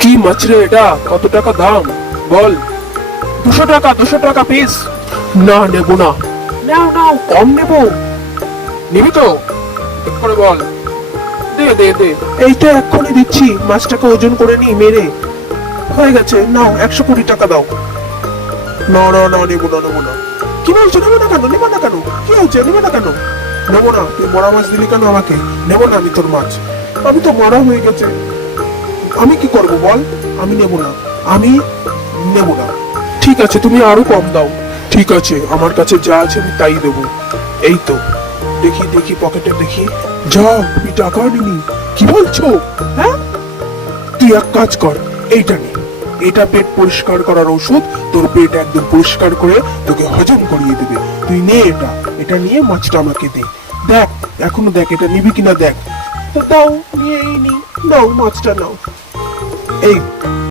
কি মাছ রে এটা? কত টাকা দাম বল? 200 টাকা, 200 টাকা পিস। না, নেবো না। নাও নাও, কম নেবো। নিবি তো? ঠিক করে বল। দে দে দে। এইটা এক্ষুনি দিচ্ছি, মাছটাকে ওজন করে নি মেরে। হয়ে গেছে, নাও 120 টাকা দাও। না না না, নেবো না নেবো না। কি বলছো? নেবো না কেন? নেবো না কেন? কি হয়েছে? নেবো না কেন? নেবো না। তুই মরা মাছ দিলি কেন আমাকে? নেবো না আমি তোর মাছ। আমি তো মরা হয়ে গেছে। আমি কি করব বল? আমি নেব না। আমি নেব না। ঠিক আছে, তুমি আরো কম দাও। ঠিক আছে, আমার কাছে যা আছে আমি তাই দেব। এই তো, দেখি দেখি পকেটে দেখি। যা, তুমি টাকা নিনি। কি বলছো? হ্যাঁ, তুই এক কাজ কর, এইটা নে। এটা পেট পরিষ্কার করার ওষুধ। তোর পেট একদম পরিষ্কার করে তোকে হজম করিয়ে দেবে। তুই নে এটা। এটা নিয়ে মাছটা আমাকে দে। দেখ, এখনো দেখ, এটা নিবি কিনা দেখ। তো দাও, নিয়ে এই নি। নাও মাছটা নাও। এই